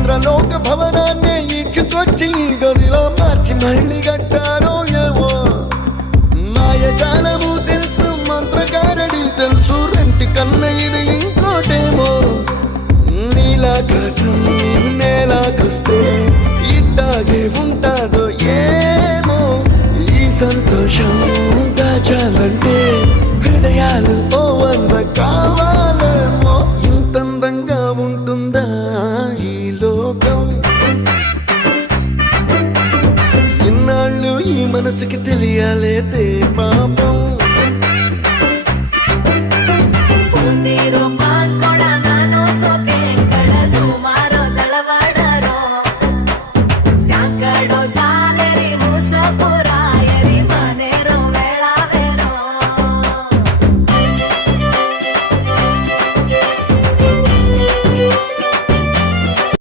ఇంద్రలోక భవనాన్ని ఈడ్చుకొచ్చి గదిలో మార్చి మళ్ళీ కట్టారో ఏమో మాయజాలము తెలుసు మంత్రగారడి తెలుసు రెంటి కన్న ఇది ఇంకోటేమో నీలాకాశం నేలాకొస్తే ఇట్టాగే ఉంటాదో ఏమో ఈ సంతోషం దాచాలంటే హృదయాలు ఓ వంద కావాలేమో ఇంతందంగా ఉంటుందా ఈ లోకం ఇన్నాళ్ళు ఈ మనసుకి తెలియాలేదే పాపం